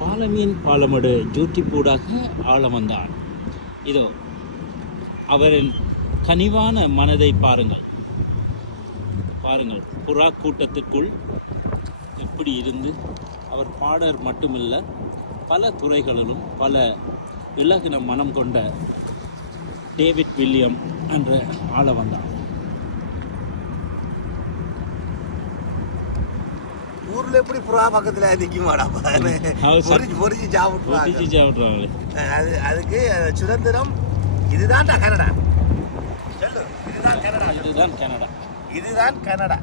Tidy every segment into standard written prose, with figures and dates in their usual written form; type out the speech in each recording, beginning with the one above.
பாலமீன் பாலமடு ஜூட்டிப்பூடாக ஆள வந்தான். இதோ அவரின் கனிவான மனதை பாருங்கள். புறா கூட்டத்திற்குள் எப்படி இருந்து அவர் பாடர் மட்டுமில்லை, பல துறைகளிலும் பல இலகுன மனம் கொண்ட டேவிட் வில்லியம் என்ற ஆள வந்தான். ஊர்ல எப்படி புறா பக்கத்துல நிக்குமாடா, பொறிச்சு சாப்பிடுறாங்க. அதுக்கு சுதந்திரம். இதுதான் கனடா. இதுதான் கனடா.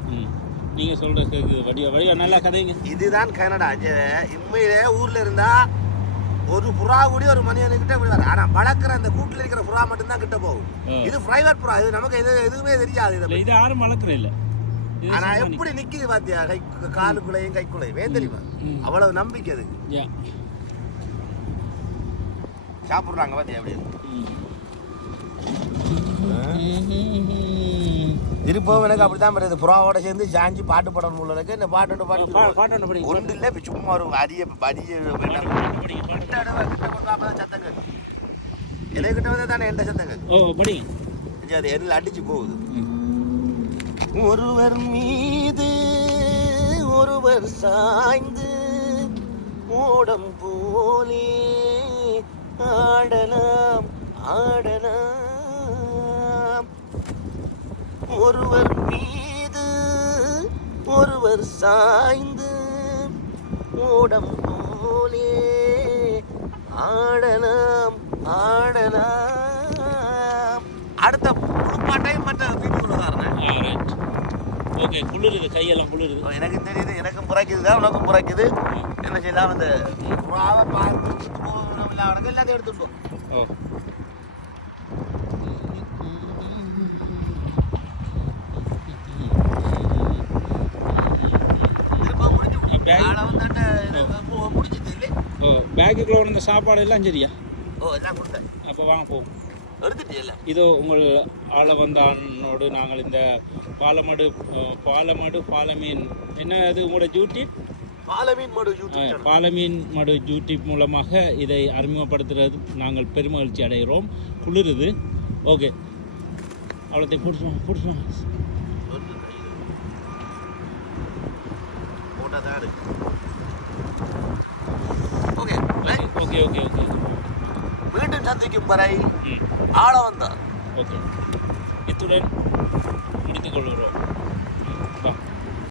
நீங்க சொல்றது வடிவா நல்லா கதைங்க. இதுதான் கனடா. உண்மையிலே ஊர்ல இருந்தா ஒரு புறா கூடி ஒரு மனிதனுக்கிட்ட இப்படி வர. ஆனா வளர்க்குற அந்த கூட்டுல இருக்கிற புறா மட்டும்தான் கிட்ட போகும். இது பிரைவேட் புறா. இது நமக்கு எதுவுமே தெரியாது. இது யாரும் வளர்க்குற இல்ல. ஆனா எப்படி நிக்குது பாத்தியா, காலுக்குள்ளையும் கைக்குள்ளையும். ஏன் தெரியுமா? அவ்வளவு நம்பிக்கை அதுக்கு. சாப்பிடுறாங்க பாத்தியா அப்படியே. திருப்பவும் எனக்கு அப்படித்தான் வருது. புறாவோட சேர்ந்து சாஞ்சி பாட்டு பாடணும் போல இருக்கு. இந்த பாட்டு ஒன்று இல்லை, சும்மா ஒரு அரிய சத்தங்கள் எதை கிட்ட வந்து தானே எந்த சத்தங்கள் அது எதில் அடிச்சு போகுது. ஒருவர் மீது ஒருவர் சாய்ந்து ஓடம் போலே ஆடலாம் ஆடலாம். ஒருவர் மீது ஒருவர் சாய்ந்து ஓடம் போலே ஆடலாம் ஆடலாம். அடுத்த பாட்டையும் மற்ற வீட்டுக்குள்ள ஓகே. குளிருது, கையெல்லாம் குளிருது. எனக்கு தெரியுது, எனக்கும் புறாக்குது தான், உனக்கும் புறாக்குது. என்ன செய்யலாம், அந்த புறாவை பார்த்து எல்லாத்தையும் எடுத்துட்டோம். பேக்குக்குள்ள உணர்ந்த சாப்பாடு எல்லாம் சரியா? எல்லாம் கொடுத்தேன். அப்போ வாங்க போவோம். எடுத்துட்டே இதோ உங்கள் ஆளவந்தானோடு நாங்கள் இந்த பாலமீன் என்ன அது உங்களோட யூடியூப் பாலமீன் மடு யூடியூப் மூலமாக இதை அறிமுகப்படுத்துறது நாங்கள் பெருமகிழ்ச்சி அடைகிறோம். குளிருது. ஓகே, அவ்வளோத்தையும் பிடிச்சுவாங்க. Okay okay okay okay. மீண்டும் சந்திக்கும் வரை ஆள வந்தார். ஓகே, இத்துடன் முடித்துக் கொள்கிறோம்.